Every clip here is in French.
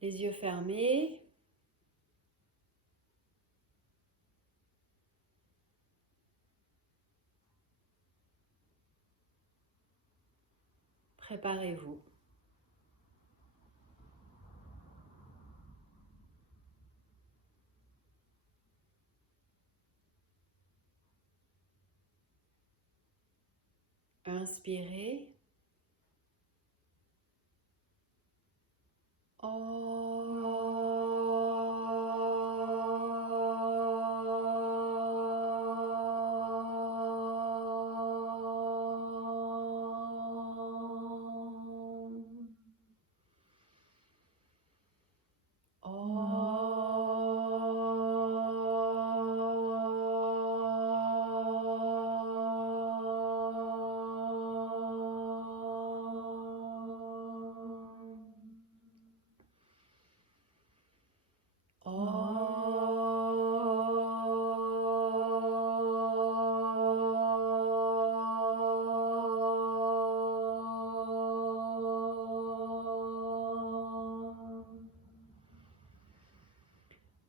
Les yeux fermés. Préparez-vous. Inspirez.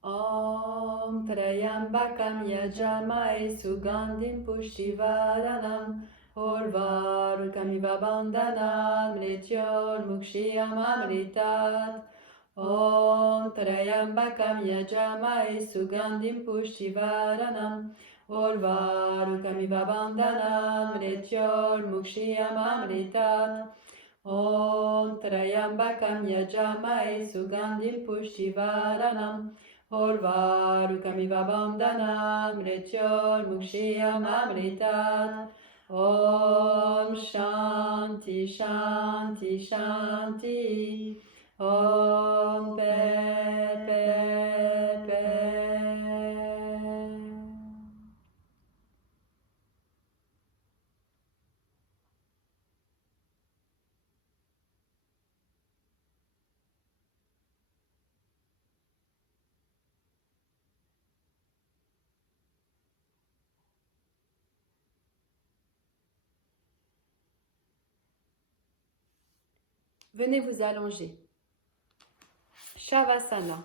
Om Trayambakam Yajamae Sugandhim Pushtivaranam Urvarukamiva Bandhanam Mrityor Mukshiyamamritat. Om Trayambakam Yajamae Sugandhim Pushtivaranam Urvarukamiva Bandhanam Mrityor Mukshiyamamritat. Om Trayambakam Yajamae Sugandhim Pushtivaranam Urvarukamiva Bandhanam Mrityor Mukshiyamamritat. Om Shanti Shanti Shanti. Om Pe Pe Pe. Venez vous allonger. Shavasana.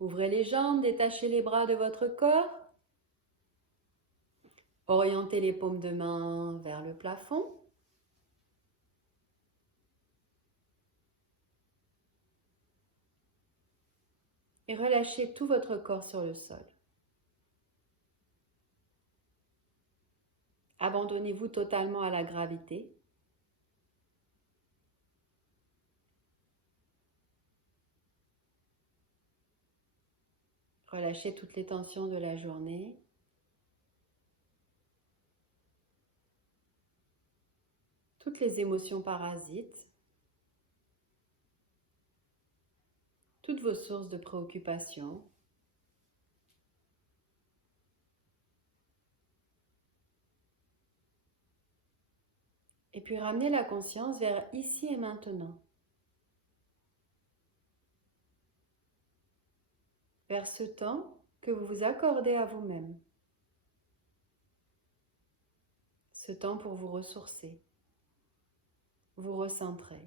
Ouvrez les jambes, détachez les bras de votre corps. Orientez les paumes de main vers le plafond. Et relâchez tout votre corps sur le sol. Abandonnez-vous totalement à la gravité. Relâchez toutes les tensions de la journée. Toutes les émotions parasites. Toutes vos sources de préoccupation. Et puis ramenez la conscience vers ici et maintenant. Vers ce temps que vous vous accordez à vous-même. Ce temps pour vous ressourcer, vous recentrer.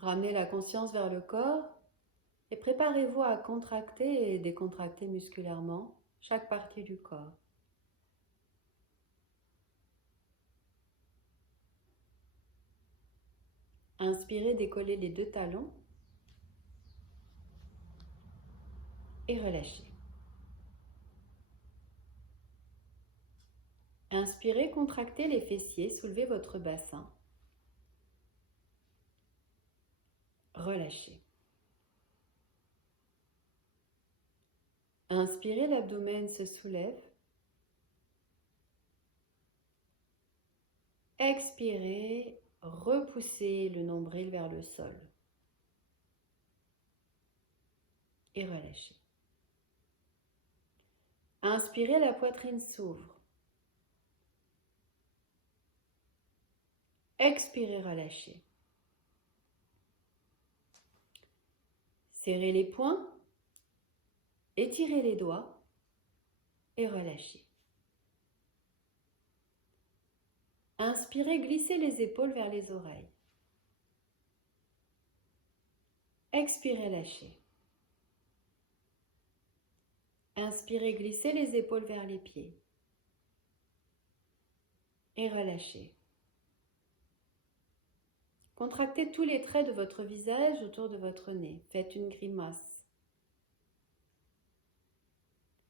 Ramenez la conscience vers le corps et préparez-vous à contracter et décontracter musculairement chaque partie du corps. Inspirez, décollez les deux talons et relâchez. Inspirez, contractez les fessiers, soulevez votre bassin. Relâchez. Inspirez, l'abdomen se soulève. Expirez, repoussez le nombril vers le sol. Et relâchez. Inspirez, la poitrine s'ouvre. Expirez, relâchez. Serrez les poings, étirez les doigts et relâchez. Inspirez, glissez les épaules vers les oreilles. Expirez, lâchez. Inspirez, glissez les épaules vers les pieds. Et relâchez. Contractez tous les traits de votre visage autour de votre nez. Faites une grimace.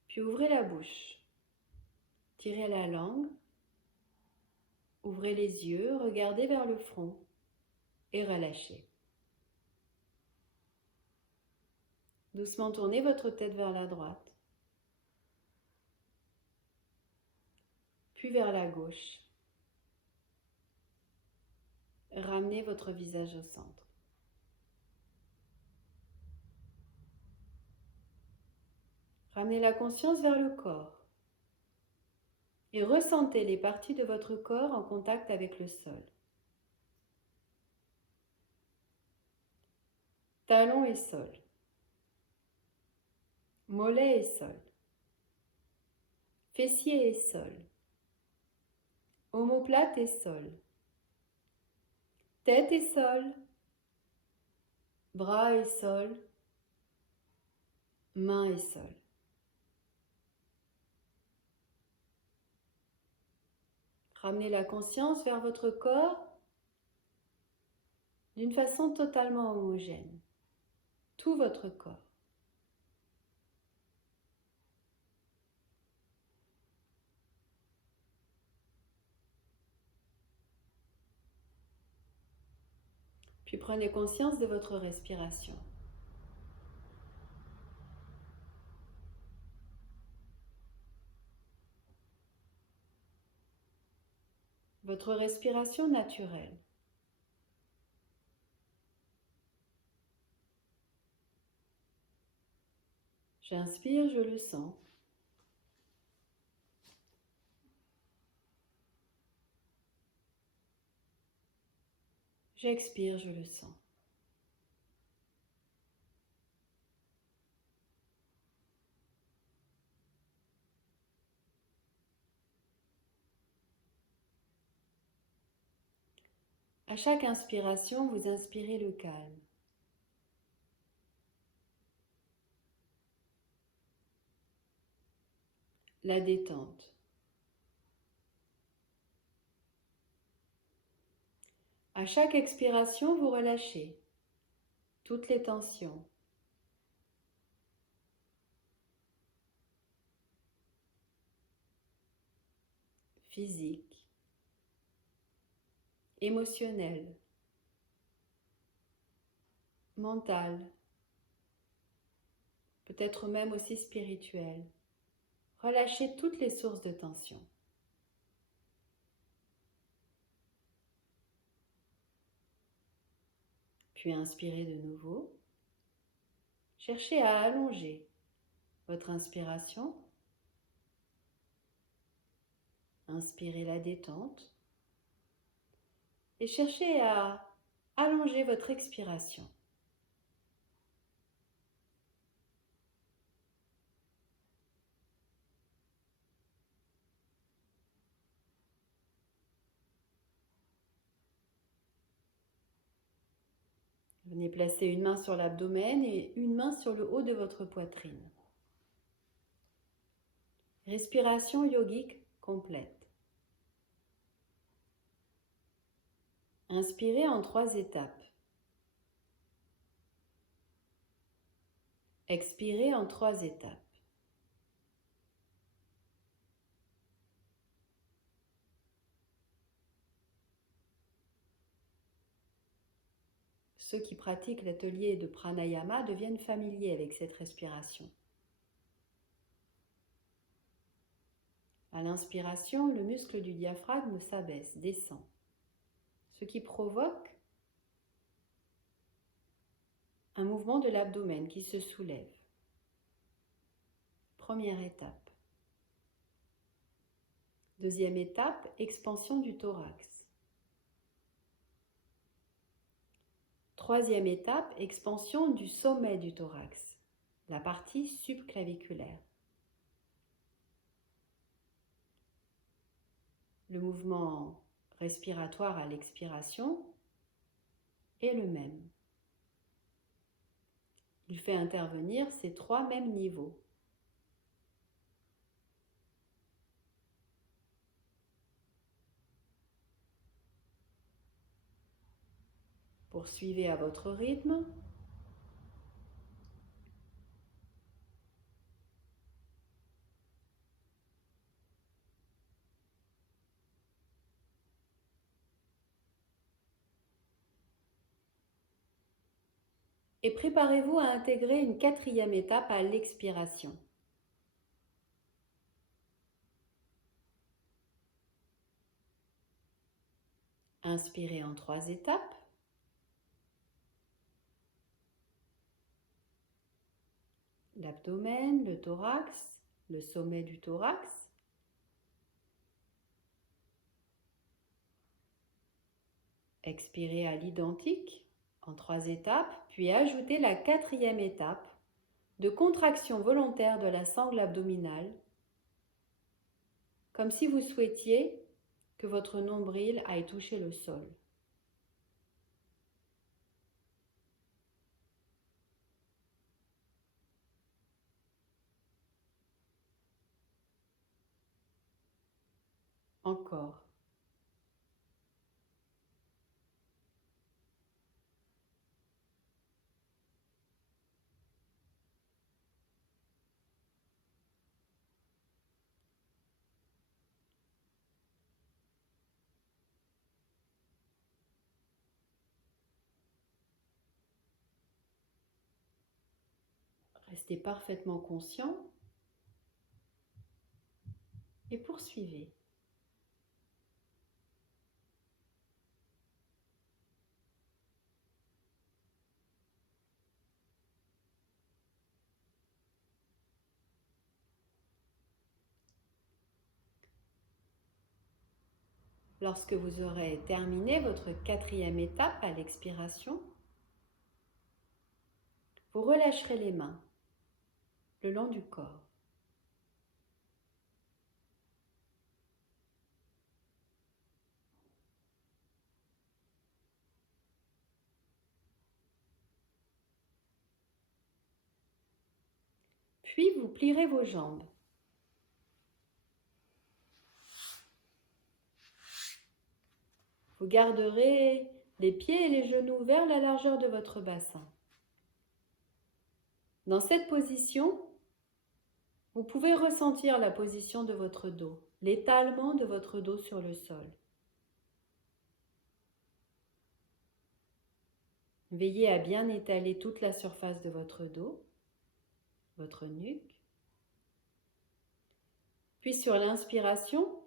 Puis ouvrez la bouche. Tirez la langue. Ouvrez les yeux, regardez vers le front et relâchez. Doucement tournez votre tête vers la droite, puis vers la gauche. Ramenez votre visage au centre. Ramenez la conscience vers le corps et ressentez les parties de votre corps en contact avec le sol. Talons et sol. Mollets et sol. Fessiers et sol. Omoplate et sol. Tête et sol. Bras et sol. Mains et sol. Ramenez la conscience vers votre corps d'une façon totalement homogène. Tout votre corps. Puis prenez conscience de votre respiration. Votre respiration naturelle. J'inspire, je le sens. J'expire, je le sens. À chaque inspiration, vous inspirez le calme. La détente. À chaque expiration, vous relâchez toutes les tensions. Physiques, émotionnelles, mentales, peut-être même aussi spirituelles. Relâchez toutes les sources de tension. Puis inspirez de nouveau. Cherchez à allonger votre inspiration. Inspirez la détente. Et cherchez à allonger votre expiration. Venez placer une main sur l'abdomen et une main sur le haut de votre poitrine. Respiration yogique complète. Inspirez en 3 étapes. Expirez en 3 étapes. Ceux qui pratiquent l'atelier de pranayama deviennent familiers avec cette respiration. À l'inspiration, le muscle du diaphragme s'abaisse, descend, ce qui provoque un mouvement de l'abdomen qui se soulève. Première étape. Deuxième étape, expansion du thorax. Troisième étape, expansion du sommet du thorax, la partie subclaviculaire. Le mouvement respiratoire à l'expiration est le même. Il fait intervenir ces trois mêmes niveaux. Poursuivez à votre rythme. Et préparez-vous à intégrer une quatrième étape à l'expiration. Inspirez en 3 étapes. L'abdomen, le thorax, le sommet du thorax. Expirez à l'identique en 3 étapes, puis ajoutez la quatrième étape de contraction volontaire de la sangle abdominale, comme si vous souhaitiez que votre nombril aille toucher le sol. Encore. Restez parfaitement conscient et poursuivez. Lorsque vous aurez terminé votre quatrième étape à l'expiration, vous relâcherez les mains le long du corps. Puis vous plierez vos jambes. Vous garderez les pieds et les genoux vers la largeur de votre bassin. Dans cette position, vous pouvez ressentir la position de votre dos, l'étalement de votre dos sur le sol. Veillez à bien étaler toute la surface de votre dos, votre nuque. Puis sur l'inspiration,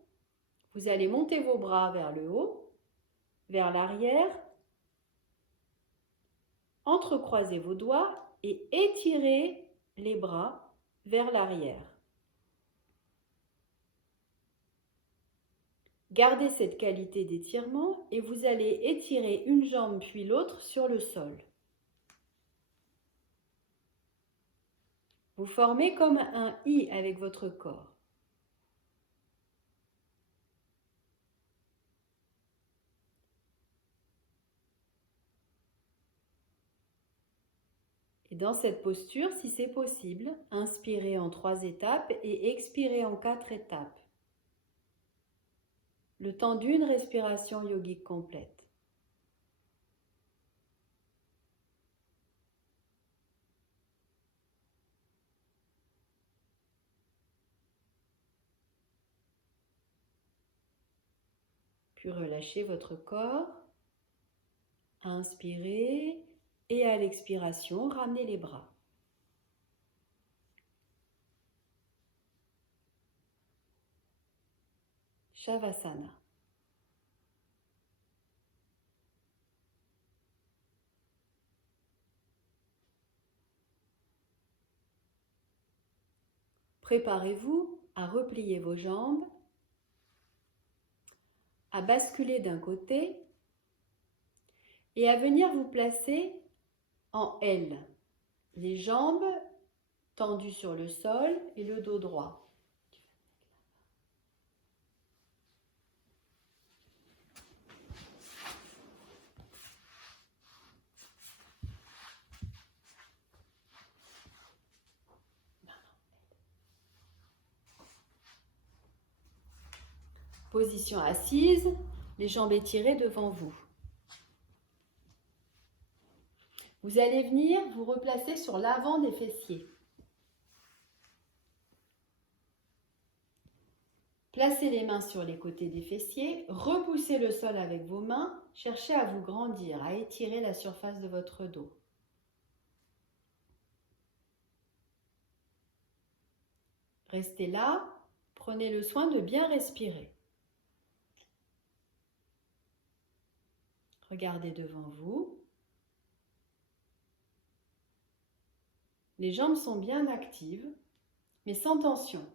vous allez monter vos bras vers le haut, vers l'arrière, entrecroisez vos doigts et étirez les bras vers l'arrière. Gardez cette qualité d'étirement et vous allez étirer une jambe puis l'autre sur le sol. Vous formez comme un I avec votre corps. Et dans cette posture, si c'est possible, inspirez en 3 étapes et expirez en 4 étapes. Le temps d'une respiration yogique complète. Puis relâchez votre corps. Inspirez et à l'expiration, ramenez les bras. Shavasana. Préparez-vous à replier vos jambes, à basculer d'un côté et à venir vous placer en L. Les jambes tendues sur le sol et le dos droit. Position assise, les jambes étirées devant vous. Vous allez venir vous replacer sur l'avant des fessiers. Placez les mains sur les côtés des fessiers, repoussez le sol avec vos mains, cherchez à vous grandir, à étirer la surface de votre dos. Restez là, prenez le soin de bien respirer. Regardez devant vous. Les jambes sont bien actives, mais sans tension.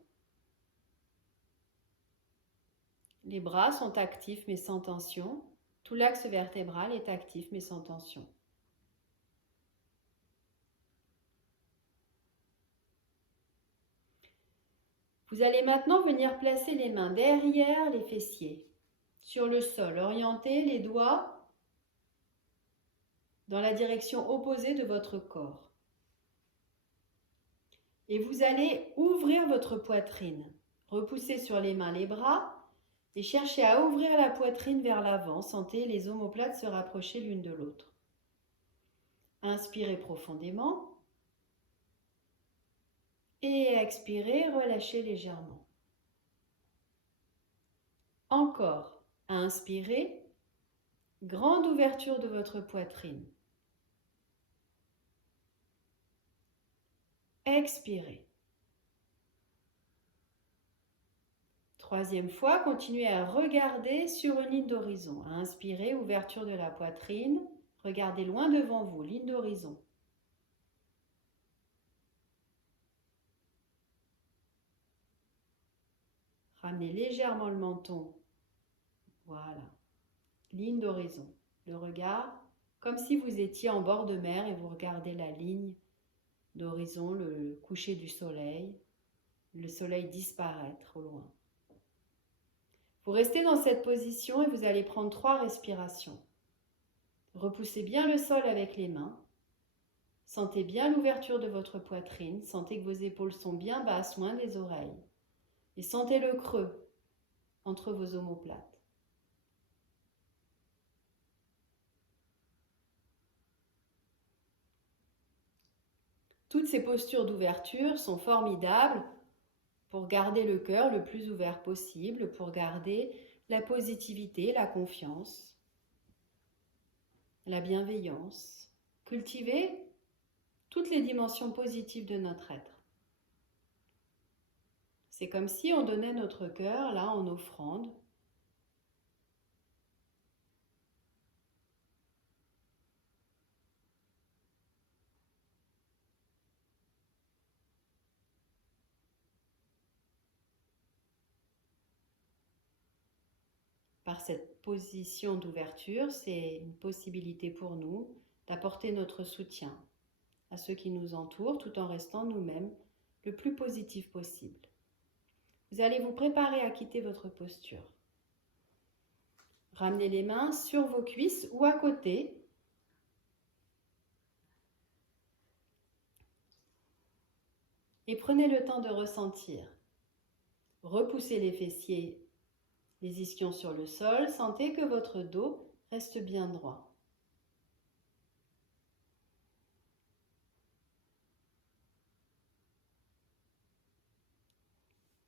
Les bras sont actifs, mais sans tension. Tout l'axe vertébral est actif, mais sans tension. Vous allez maintenant venir placer les mains derrière les fessiers, sur le sol. Orientez les doigts dans la direction opposée de votre corps. Et vous allez ouvrir votre poitrine. Repoussez sur les mains les bras et cherchez à ouvrir la poitrine vers l'avant. Sentez les omoplates se rapprocher l'une de l'autre. Inspirez profondément. Et expirez, relâchez légèrement. Encore, inspirez, grande ouverture de votre poitrine. Expirez. Troisième fois, continuez à regarder sur une ligne d'horizon. Inspirez, ouverture de la poitrine. Regardez loin devant vous, ligne d'horizon. Ramenez légèrement le menton. Voilà. Ligne d'horizon. Le regard, comme si vous étiez en bord de mer et vous regardez la ligne d'horizon, le coucher du soleil, le soleil disparaître au loin. Vous restez dans cette position et vous allez prendre 3 respirations. Repoussez bien le sol avec les mains. Sentez bien l'ouverture de votre poitrine. Sentez que vos épaules sont bien basses, loin des oreilles. Et sentez le creux entre vos omoplates. Toutes ces postures d'ouverture sont formidables pour garder le cœur le plus ouvert possible, pour garder la positivité, la confiance, la bienveillance. Cultiver toutes les dimensions positives de notre être. C'est comme si on donnait notre cœur là en offrande. Par cette position d'ouverture, c'est une possibilité pour nous d'apporter notre soutien à ceux qui nous entourent tout en restant nous-mêmes le plus positif possible. Vous allez vous préparer à quitter votre posture. Ramenez les mains sur vos cuisses ou à côté. Et prenez le temps de ressentir. Repoussez les fessiers, les ischions sur le sol. Sentez que votre dos reste bien droit.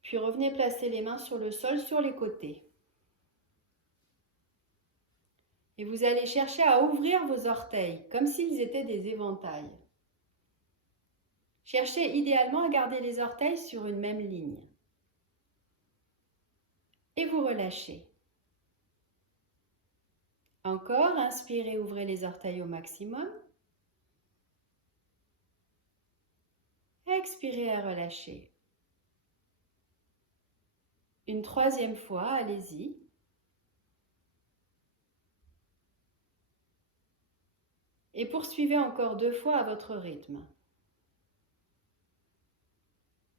Puis revenez placer les mains sur le sol, sur les côtés. Et vous allez chercher à ouvrir vos orteils, comme s'ils étaient des éventails. Cherchez idéalement à garder les orteils sur une même ligne. et vous relâchez. Encore, inspirez, ouvrez les orteils au maximum. Expirez et relâchez. Une troisième fois, allez-y. Et poursuivez encore 2 fois à votre rythme.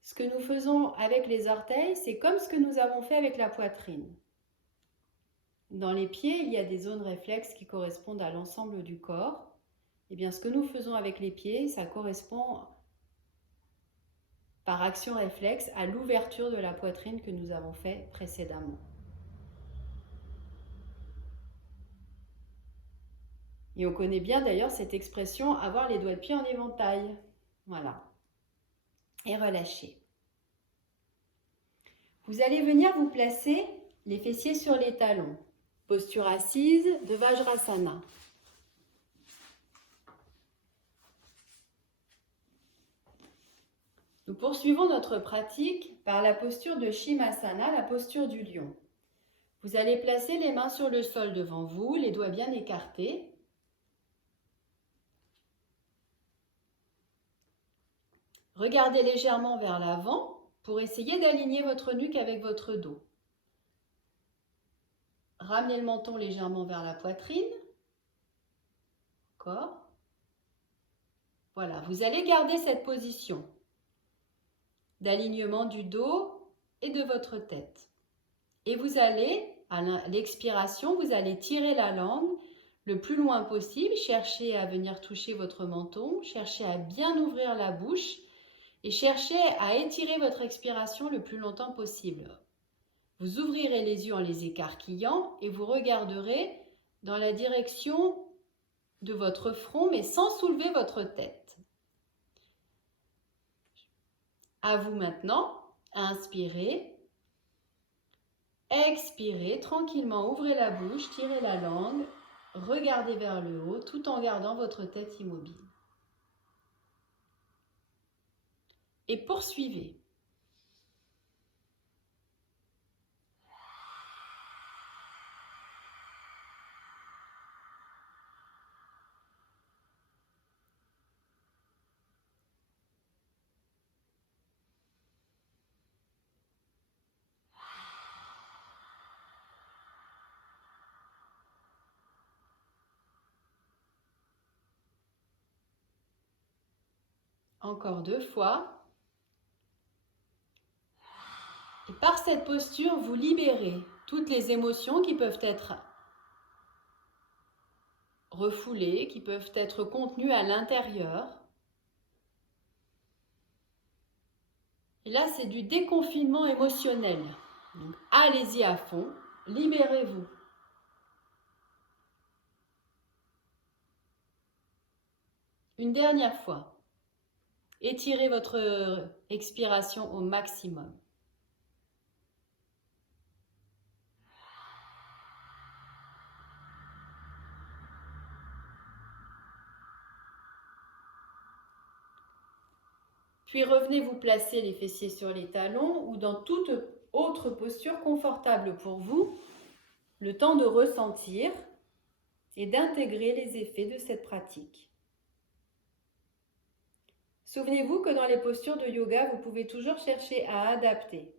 Ce que nous faisons avec les orteils, c'est comme ce que nous avons fait avec la poitrine. Dans les pieds, il y a des zones réflexes qui correspondent à l'ensemble du corps. Eh bien, ce que nous faisons avec les pieds, ça correspond par action réflexe à l'ouverture de la poitrine que nous avons fait précédemment. Et on connaît bien d'ailleurs cette expression « avoir les doigts de pied en éventail ». Voilà. Et relâchez. Vous allez venir vous placer les fessiers sur les talons. Posture assise de Vajrasana. Nous poursuivons notre pratique par la posture de Shimasana, la posture du lion. Vous allez placer les mains sur le sol devant vous, les doigts bien écartés. Regardez légèrement vers l'avant pour essayer d'aligner votre nuque avec votre dos. Ramenez le menton légèrement vers la poitrine. Encore. Voilà, vous allez garder cette position d'alignement du dos et de votre tête. Et vous allez, à l'expiration, vous allez tirer la langue le plus loin possible. Cherchez à venir toucher votre menton, cherchez à bien ouvrir la bouche et cherchez à étirer votre expiration le plus longtemps possible. Vous ouvrirez les yeux en les écarquillant et vous regarderez dans la direction de votre front, mais sans soulever votre tête. À vous maintenant, inspirez, expirez, tranquillement, ouvrez la bouche, tirez la langue, regardez vers le haut tout en gardant votre tête immobile. Et poursuivez. Encore 2 fois. Et par cette posture, vous libérez toutes les émotions qui peuvent être refoulées, qui peuvent être contenues à l'intérieur. Et là, c'est du déconfinement émotionnel. Donc, allez-y à fond, libérez-vous. Une dernière fois. Étirez votre expiration au maximum. Puis revenez vous placer les fessiers sur les talons ou dans toute autre posture confortable pour vous, le temps de ressentir et d'intégrer les effets de cette pratique. Souvenez-vous que dans les postures de yoga, vous pouvez toujours chercher à adapter.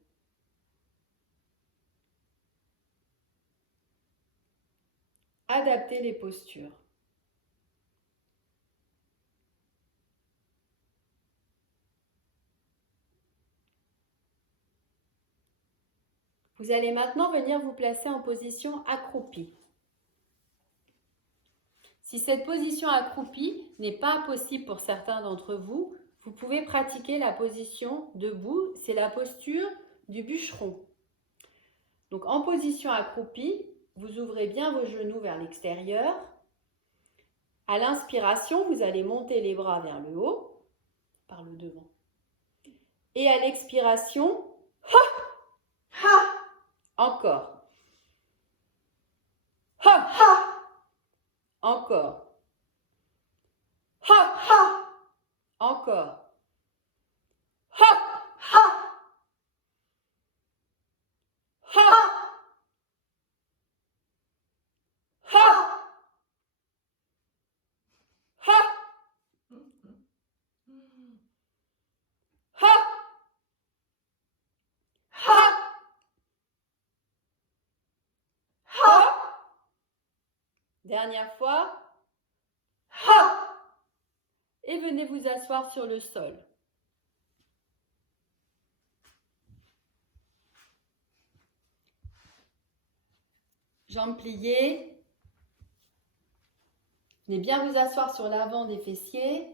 Adapter les postures. Vous allez maintenant venir vous placer en position accroupie. Si cette position accroupie n'est pas possible pour certains d'entre vous, vous pouvez pratiquer la position debout, c'est la posture du bûcheron. Donc en position accroupie, vous ouvrez bien vos genoux vers l'extérieur. À l'inspiration, vous allez monter les bras vers le haut, par le devant. Et à l'expiration, ha, ha, encore. Ha, ha, encore. Ha, ha, encore. Ha, ha, ha, Dernière fois. Ha! Et venez vous asseoir sur le sol. Jambes pliées. Venez bien vous asseoir sur l'avant des fessiers.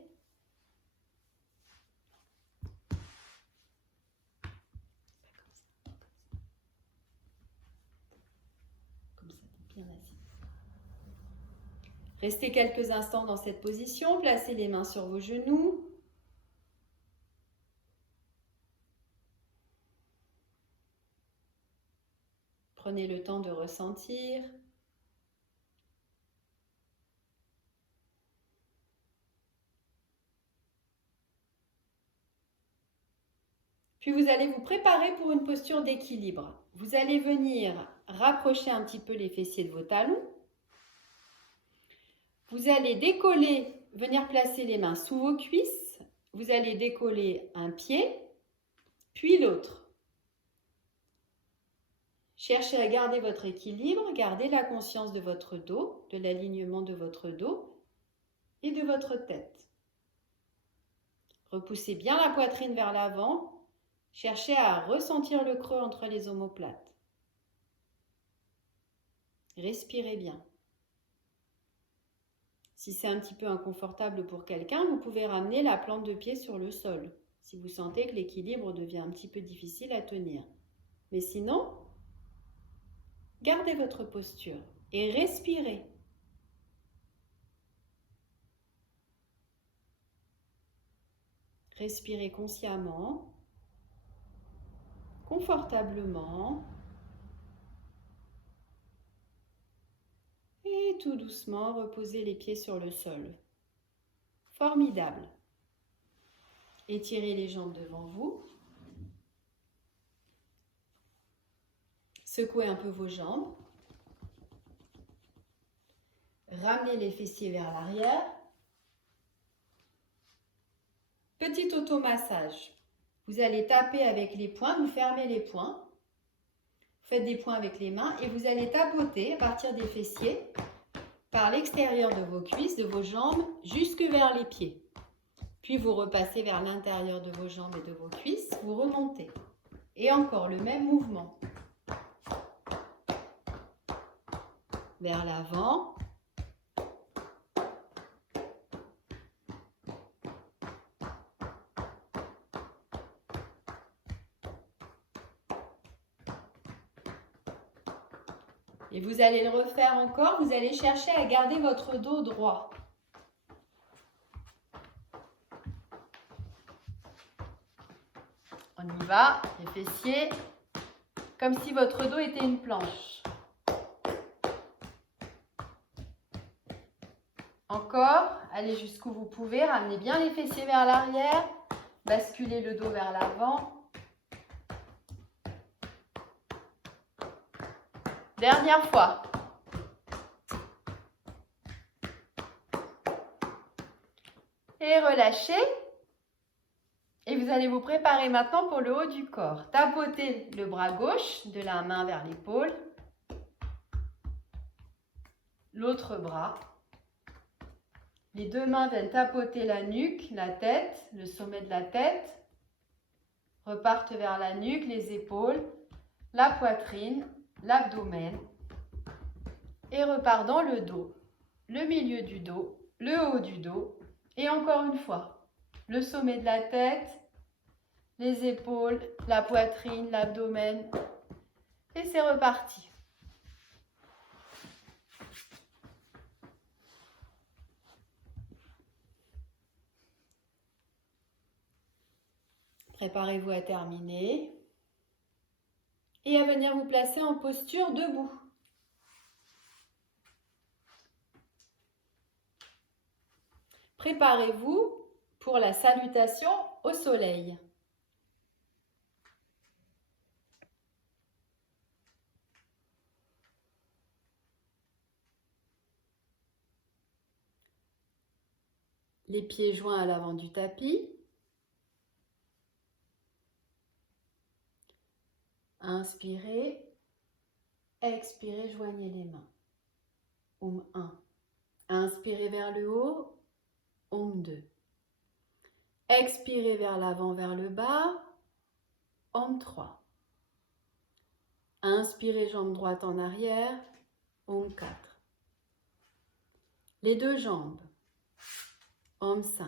Comme ça, bien assis. Restez quelques instants dans cette position. Placez les mains sur vos genoux. Prenez le temps de ressentir. Puis vous allez vous préparer pour une posture d'équilibre. Vous allez venir rapprocher un petit peu les fessiers de vos talons. Vous allez décoller, venir placer les mains sous vos cuisses. Vous allez décoller un pied, puis l'autre. Cherchez à garder votre équilibre, gardez la conscience de votre dos, de l'alignement de votre dos et de votre tête. Repoussez bien la poitrine vers l'avant. Cherchez à ressentir le creux entre les omoplates. Respirez bien. Si c'est un petit peu inconfortable pour quelqu'un, vous pouvez ramener la plante de pied sur le sol, si vous sentez que l'équilibre devient un petit peu difficile à tenir. Mais sinon, gardez votre posture et respirez. Respirez consciemment, confortablement. Et tout doucement, reposez les pieds sur le sol. Formidable. Étirez les jambes devant vous. Secouez un peu vos jambes. Ramenez les fessiers vers l'arrière. Petit automassage. Vous allez taper avec les poings, vous fermez les poings. Vous faites des points avec les mains et vous allez tapoter à partir des fessiers par l'extérieur de vos cuisses, de vos jambes, jusque vers les pieds. Puis vous repassez vers l'intérieur de vos jambes et de vos cuisses, vous remontez. Et encore le même mouvement. Vers l'avant. Et vous allez le refaire encore, vous allez chercher à garder votre dos droit. On y va, les fessiers, comme si votre dos était une planche. Encore, allez jusqu'où vous pouvez, ramenez bien les fessiers vers l'arrière, basculez le dos vers l'avant. Dernière fois. Et relâchez. Et vous allez vous préparer maintenant pour le haut du corps. Tapotez le bras gauche de la main vers l'épaule. L'autre bras. Les deux mains viennent tapoter la nuque, la tête, le sommet de la tête. Repartent vers la nuque, les épaules, la poitrine, l'abdomen. Et repart dans le dos, le milieu du dos, le haut du dos. Et encore une fois, le sommet de la tête, les épaules, la poitrine, l'abdomen. Et c'est reparti. Préparez-vous à terminer et à venir vous placer en posture debout. Préparez-vous pour la salutation au soleil. Les pieds joints à l'avant du tapis. Inspirez, expirez, joignez les mains. 1, Inspirez vers le haut, Om 2. Expirez vers l'avant, vers le bas, Om 3. Inspirez jambe droite en arrière, Om 4. Les deux jambes, Om 5.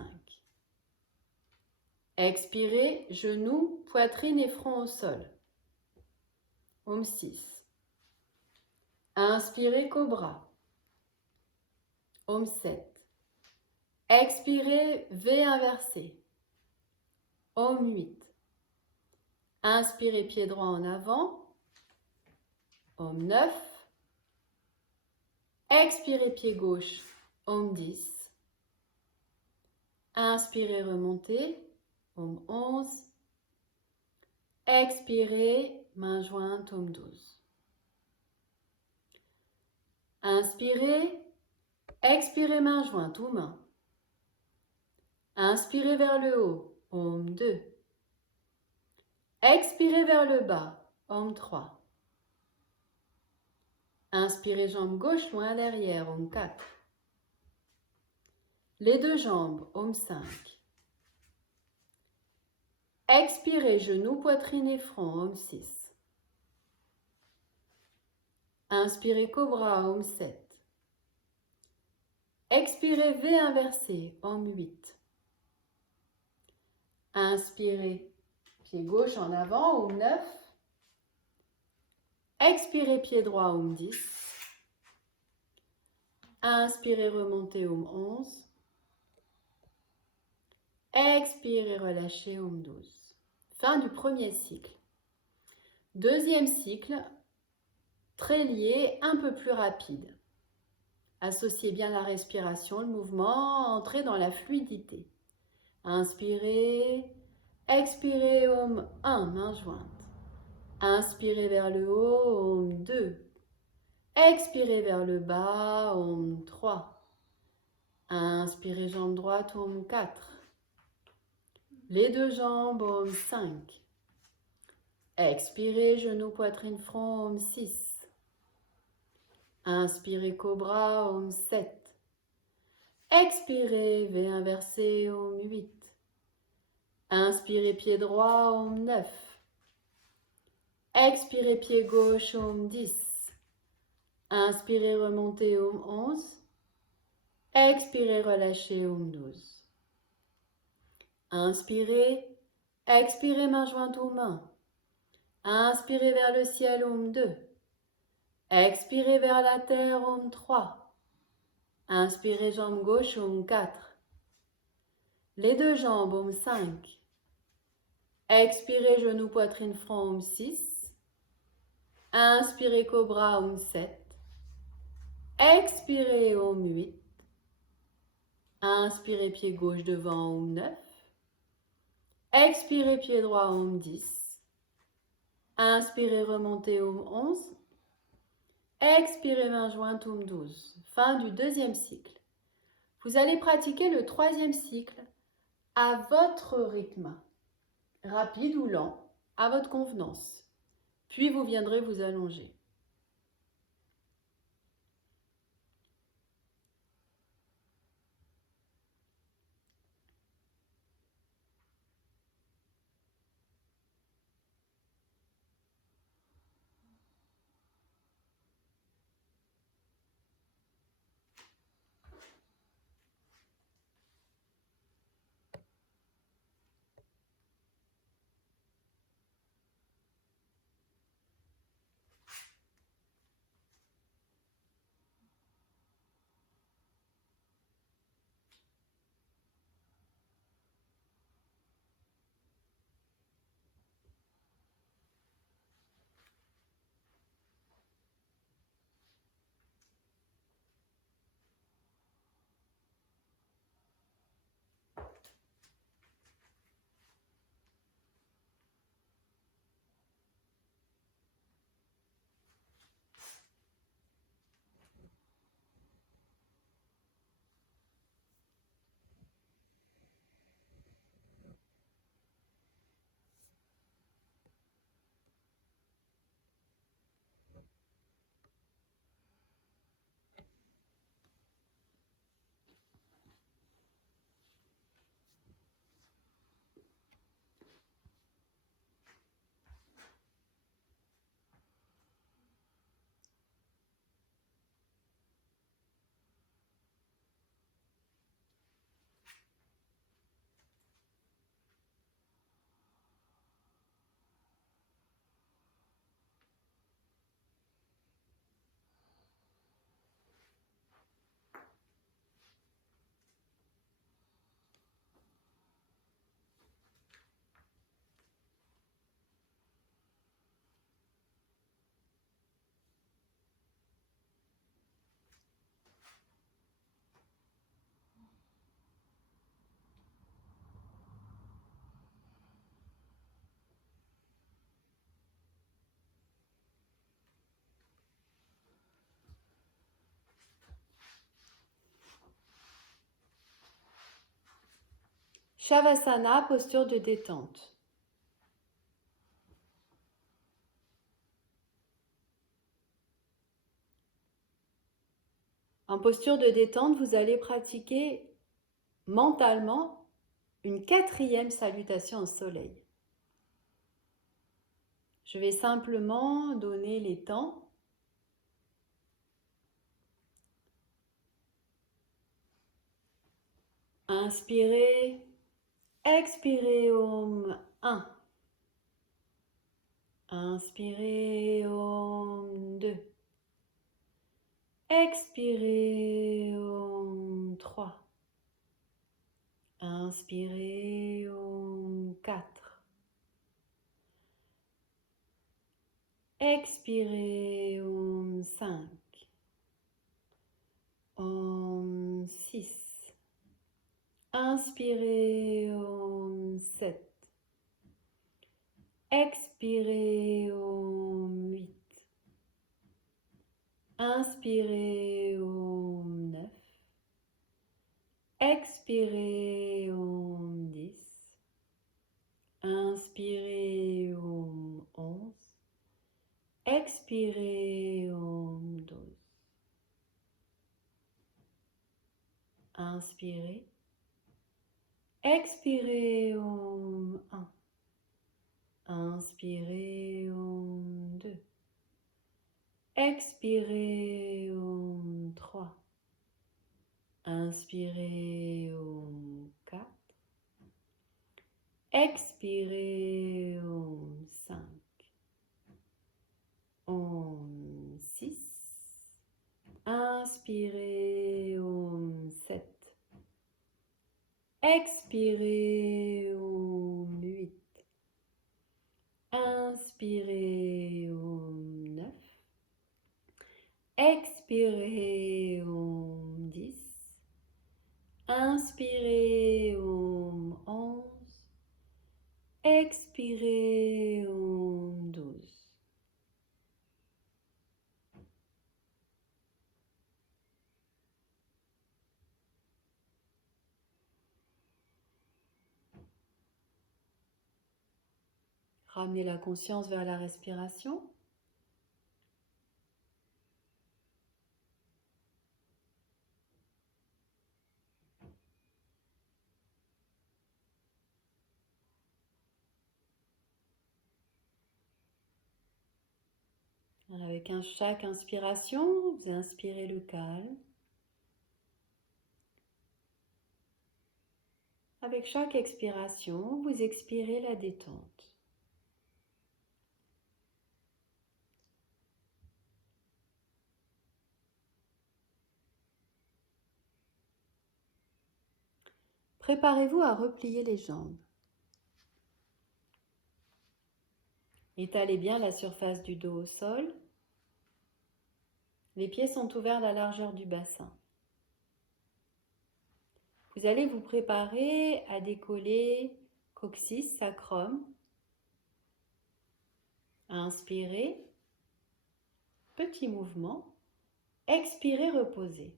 Expirez, genoux, poitrine et front au sol, Om 6. Inspirez, cobra, Om 7. Expirez, V inversé, Om 8. Inspirez, pied droit en avant, Om 9. Expirez, pied gauche, Om 10. Inspirez, remontez, Om 11. Expirez, main jointe, Om 12. Inspirez, expirez, main jointe ou main. Inspirez vers le haut, Om 2. Expirez vers le bas, Om 3. Inspirez, jambe gauche loin derrière, Om 4. Les deux jambes, Om 5. Expirez, genoux, poitrine et front, Om 6. Inspirez, cobra, Om 7. Expirez, V inversé, Om 8. Inspirez, pied gauche en avant, Om 9. Expirez, pied droit, Om 10. Inspirez, remontez, Om 11. Expirez, relâchez, Om 12. Fin du premier cycle. Deuxième cycle, très lié, un peu plus rapide. Associez bien la respiration, le mouvement, entrez dans la fluidité. Inspirez, expirez, Om 1, main jointe. Inspirez vers le haut, Om 2. Expirez vers le bas, Om 3. Inspirez, jambe droite, Om 4. Les deux jambes, Om 5. Expirez, genoux, poitrine, front, Om 6. Inspirez, cobra, Om 7. Expirez, V inversé, Om 8. Inspirez, pied droit, Om 9. Expirez, pied gauche, Om 10. Inspirez, remontez, Om 11. Expirez, relâchez, Om 12. Inspirez, expirez, main jointe aux mains. Inspirez vers le ciel, Om 2. Expirez vers la terre, Om 3. Inspirez, jambe gauche, Om 4. Les deux jambes, Om 5. Expirez, genoux, poitrine, front, Om 6. Inspirez, cobra, Om 7. Expirez, Om 8. Inspirez, pied gauche devant, Om 9. Expirez, pied droit, Om 10. Inspirez, remontez, Om 11. Expirez, main jointe, Om 12. Fin du deuxième cycle. Vous allez pratiquer le troisième cycle à votre rythme, rapide ou lent, à votre convenance. Puis vous viendrez vous allonger. Shavasana, posture de détente. En posture de détente, vous allez pratiquer mentalement une 4e salutation au soleil. Je vais simplement donner les temps. Inspirez, expirez Om 1. Inspirez Om 2. Expirez Om 3. Inspirez Om 4. Expirez Om 5. Om 6. Inspirez Om 7. Expirez Om 8. Inspirez Om 9. Expirez Om 10. Inspirez Om 11. Expirez Om 12. Inspirez. Expirez Om 1. Inspirez Om 2. Expirez Om 3. Inspirez Om 4. Expirez Om 5. Om 6. Inspirez Om 7. Expirez Om 8. Inspirez Om 9. Expirez Om 10. Inspirez Om 11. Expirez Om 12. Ramenez la conscience vers la respiration. Avec chaque inspiration, vous inspirez le calme. Avec chaque expiration, vous expirez la détente. Préparez-vous à replier les jambes. Étalez bien la surface du dos au sol. Les pieds sont ouverts à la largeur du bassin. Vous allez vous préparer à décoller coccyx, sacrum. Inspirez, petit mouvement. Expirez, reposez.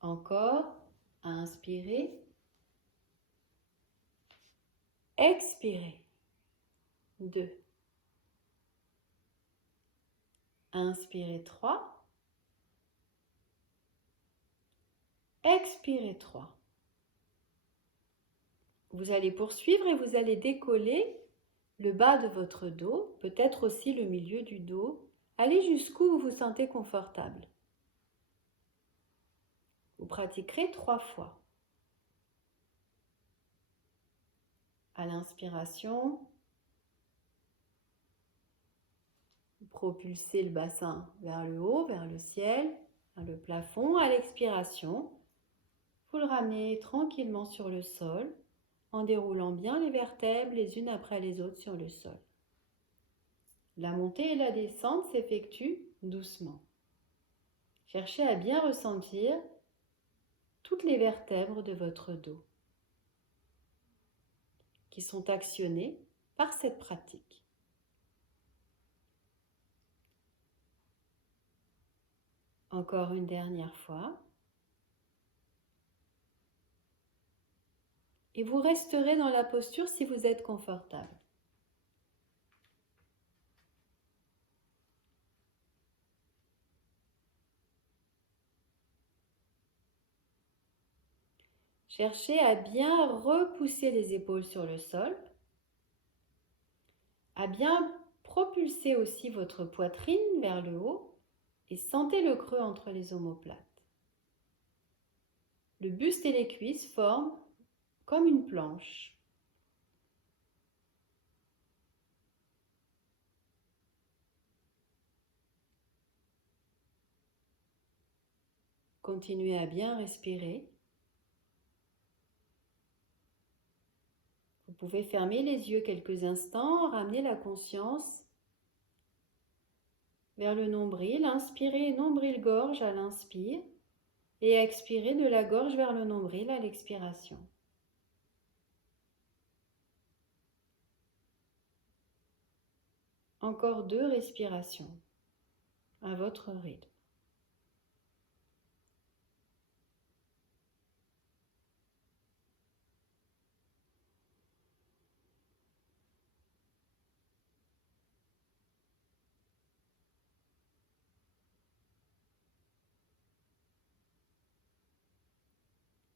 Encore, inspirez. Expirez. 2. Inspirez 3. Expirez 3. Vous allez poursuivre et vous allez décoller le bas de votre dos, peut-être aussi le milieu du dos. Allez jusqu'où vous vous sentez confortable. Vous pratiquerez 3 fois. À l'inspiration, vous propulsez le bassin vers le haut, vers le ciel, vers le plafond. À l'expiration, vous le ramenez tranquillement sur le sol en déroulant bien les vertèbres les unes après les autres sur le sol. La montée et la descente s'effectuent doucement. Cherchez à bien ressentir toutes les vertèbres de votre dos qui sont actionnées par cette pratique. Encore une dernière fois. Et vous resterez dans la posture si vous êtes confortable. Cherchez à bien repousser les épaules sur le sol, à bien propulser aussi votre poitrine vers le haut et sentez le creux entre les omoplates. Le buste et les cuisses forment comme une planche. Continuez à bien respirer. Vous pouvez fermer les yeux quelques instants, ramener la conscience vers le nombril. Inspirez nombril-gorge à l'inspire et expirez de la gorge vers le nombril à l'expiration. Encore 2 respirations à votre rythme.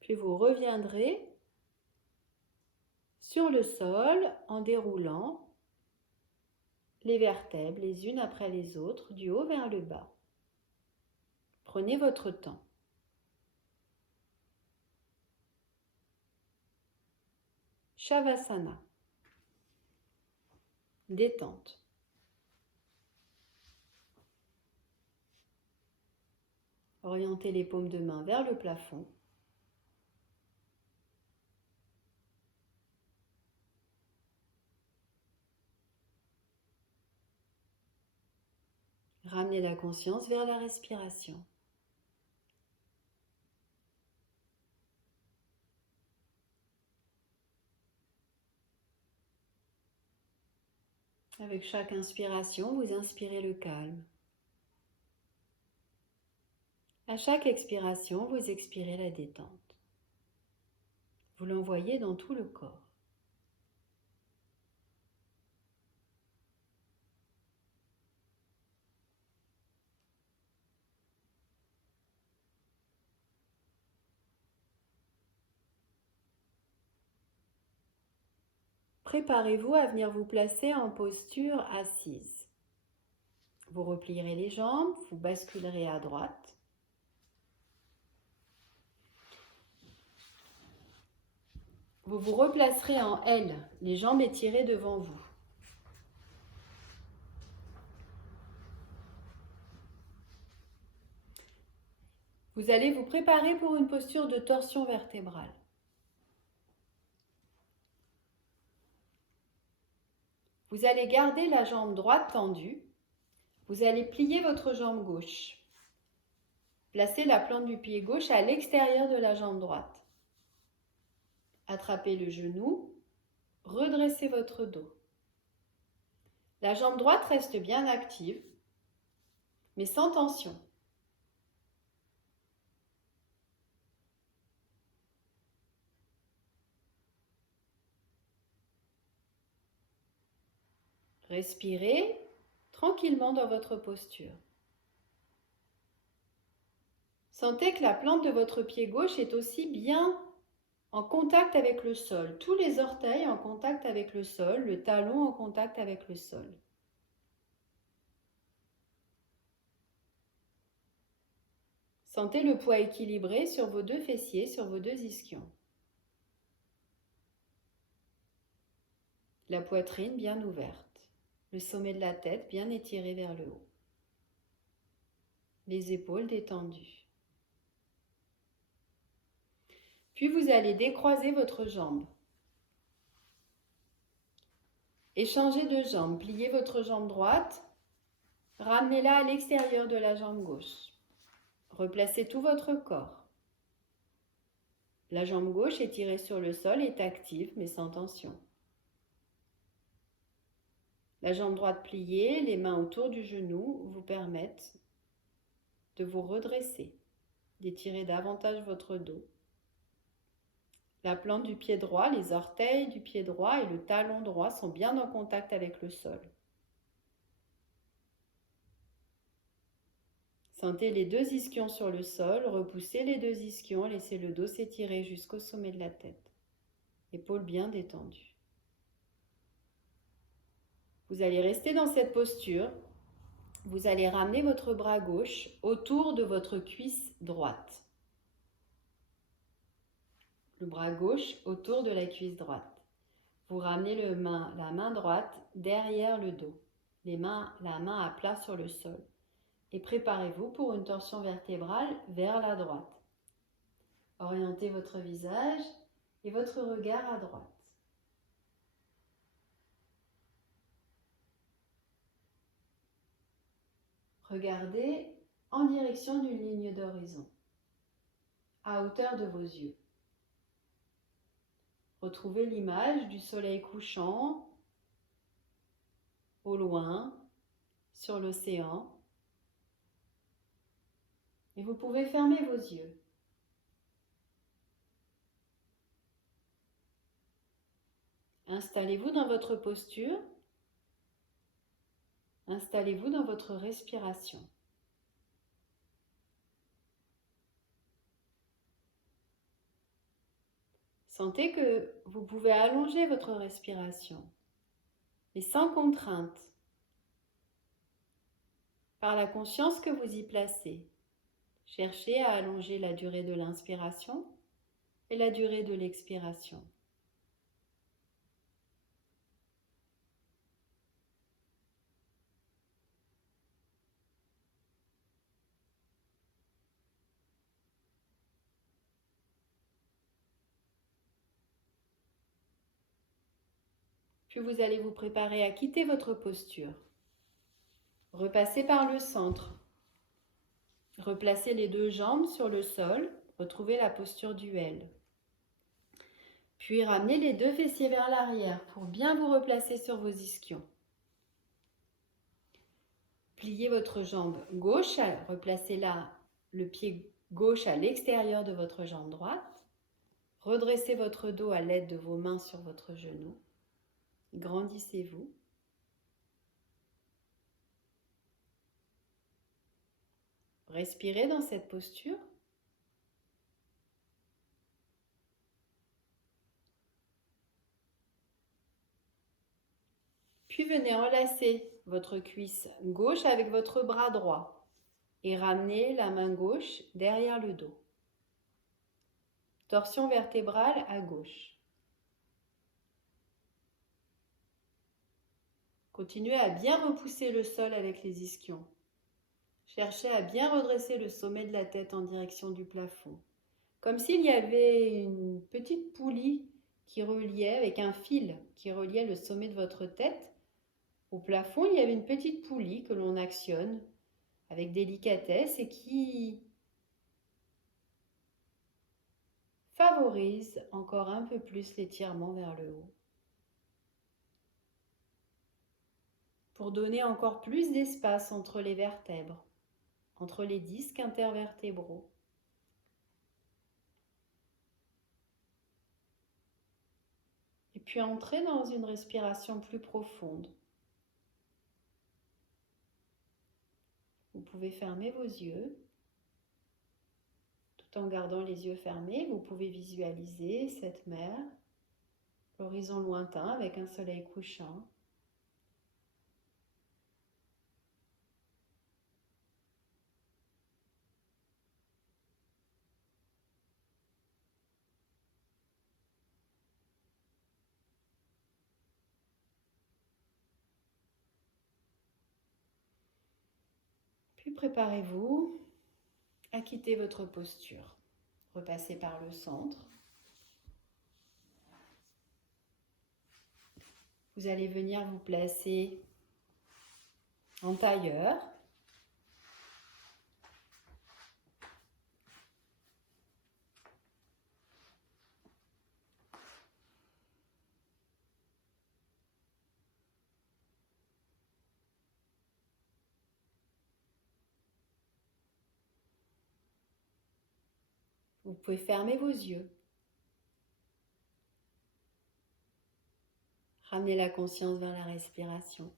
Puis vous reviendrez sur le sol en déroulant les vertèbres les unes après les autres, du haut vers le bas. Prenez votre temps. Shavasana. Détente. Orientez les paumes de main vers le plafond. Ramenez la conscience vers la respiration. Avec chaque inspiration, vous inspirez le calme. À chaque expiration, vous expirez la détente. Vous l'envoyez dans tout le corps. Préparez-vous à venir vous placer en posture assise. Vous replierez les jambes, vous basculerez à droite. Vous vous replacerez en L, les jambes étirées devant vous. Vous allez vous préparer pour une posture de torsion vertébrale. Vous allez garder la jambe droite tendue. Vous allez plier votre jambe gauche. Placez la plante du pied gauche à l'extérieur de la jambe droite. Attrapez le genou. Redressez votre dos. La jambe droite reste bien active, mais sans tension. Respirez tranquillement dans votre posture. Sentez que la plante de votre pied gauche est aussi bien en contact avec le sol. Tous les orteils en contact avec le sol, le talon en contact avec le sol. Sentez le poids équilibré sur vos 2 fessiers, sur vos 2 ischions. La poitrine bien ouverte. Le sommet de la tête bien étiré vers le haut. Les épaules détendues. Puis vous allez décroiser votre jambe. Échangez de jambes. Pliez votre jambe droite. Ramenez-la à l'extérieur de la jambe gauche. Replacez tout votre corps. La jambe gauche étirée sur le sol est active mais sans tension. La jambe droite pliée, les mains autour du genou vous permettent de vous redresser, d'étirer davantage votre dos. La plante du pied droit, les orteils du pied droit et le talon droit sont bien en contact avec le sol. Sentez les deux ischions sur le sol, repoussez les deux ischions, laissez le dos s'étirer jusqu'au sommet de la tête. Épaules bien détendues. Vous allez rester dans cette posture. Vous allez ramener votre bras gauche autour de votre cuisse droite. Le bras gauche autour de la cuisse droite. Vous ramenez la main droite derrière le dos. La main à plat sur le sol. Et préparez-vous pour une torsion vertébrale vers la droite. Orientez votre visage et votre regard à droite. Regardez en direction d'une ligne d'horizon, à hauteur de vos yeux. Retrouvez l'image du soleil couchant au loin, sur l'océan. Et vous pouvez fermer vos yeux. Installez-vous dans votre posture. Installez-vous dans votre respiration. Sentez que vous pouvez allonger votre respiration, mais sans contrainte, par la conscience que vous y placez. Cherchez à allonger la durée de l'inspiration et la durée de l'expiration. Puis vous allez vous préparer à quitter votre posture. Repassez par le centre. Replacez les deux jambes sur le sol. Retrouvez la posture du L. Puis ramenez les deux fessiers vers l'arrière pour bien vous replacer sur vos ischions. Pliez votre jambe gauche, replacez là le pied gauche à l'extérieur de votre jambe droite. Redressez votre dos à l'aide de vos mains sur votre genou. Grandissez-vous. Respirez dans cette posture. Puis venez enlacer votre cuisse gauche avec votre bras droit et ramenez la main gauche derrière le dos. Torsion vertébrale à gauche. Continuez à bien repousser le sol avec les ischions. Cherchez à bien redresser le sommet de la tête en direction du plafond. Comme s'il y avait une petite poulie qui reliait, avec un fil qui reliait le sommet de votre tête au plafond. Il y avait une petite poulie que l'on actionne avec délicatesse et qui favorise encore un peu plus l'étirement vers le haut. Pour donner encore plus d'espace entre les vertèbres, entre les disques intervertébraux. Et puis entrer dans une respiration plus profonde. Vous pouvez fermer vos yeux. Tout en gardant les yeux fermés, vous pouvez visualiser cette mer, l'horizon lointain avec un soleil couchant. Puis préparez-vous à quitter votre posture. Repassez par le centre. Vous allez venir vous placer en tailleur. Vous pouvez fermer vos yeux. Ramenez la conscience vers la respiration.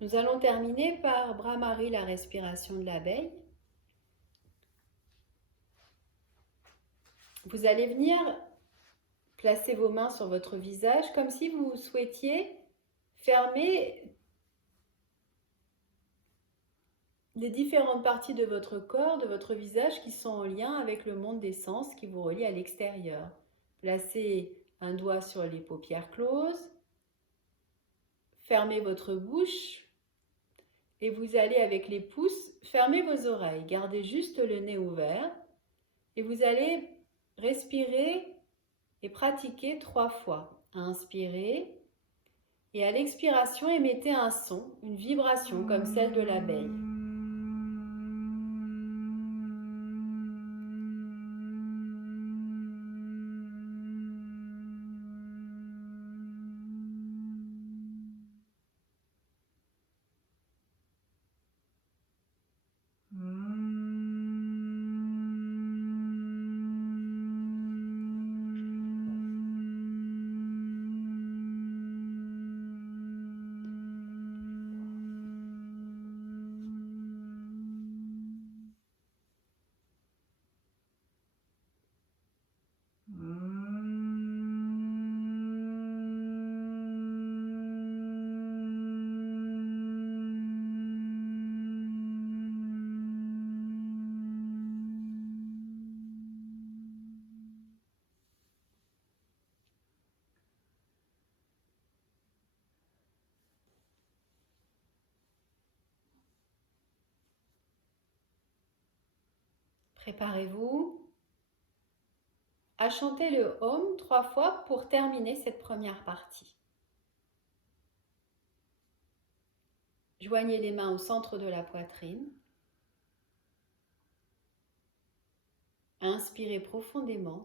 Nous allons terminer par Brahmari, la respiration de l'abeille. Vous allez venir placer vos mains sur votre visage comme si vous souhaitiez fermer les différentes parties de votre corps, de votre visage qui sont en lien avec le monde des sens qui vous relie à l'extérieur. Placez un doigt sur les paupières closes, fermez votre bouche et vous allez avec les pouces fermer vos oreilles. Gardez juste le nez ouvert et vous allez respirer et pratiquer 3 fois. Inspirez et à l'expiration, émettez un son, une vibration comme celle de l'abeille. Préparez-vous à chanter le Om 3 fois pour terminer cette première partie. Joignez les mains au centre de la poitrine. Inspirez profondément.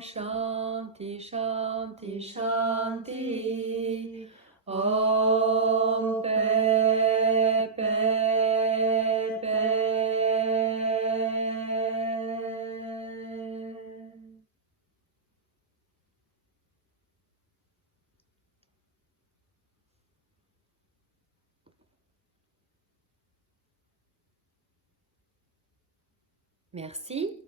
Shanti, Shanti, Shanti. Om Pe, Pe, Pe. Merci.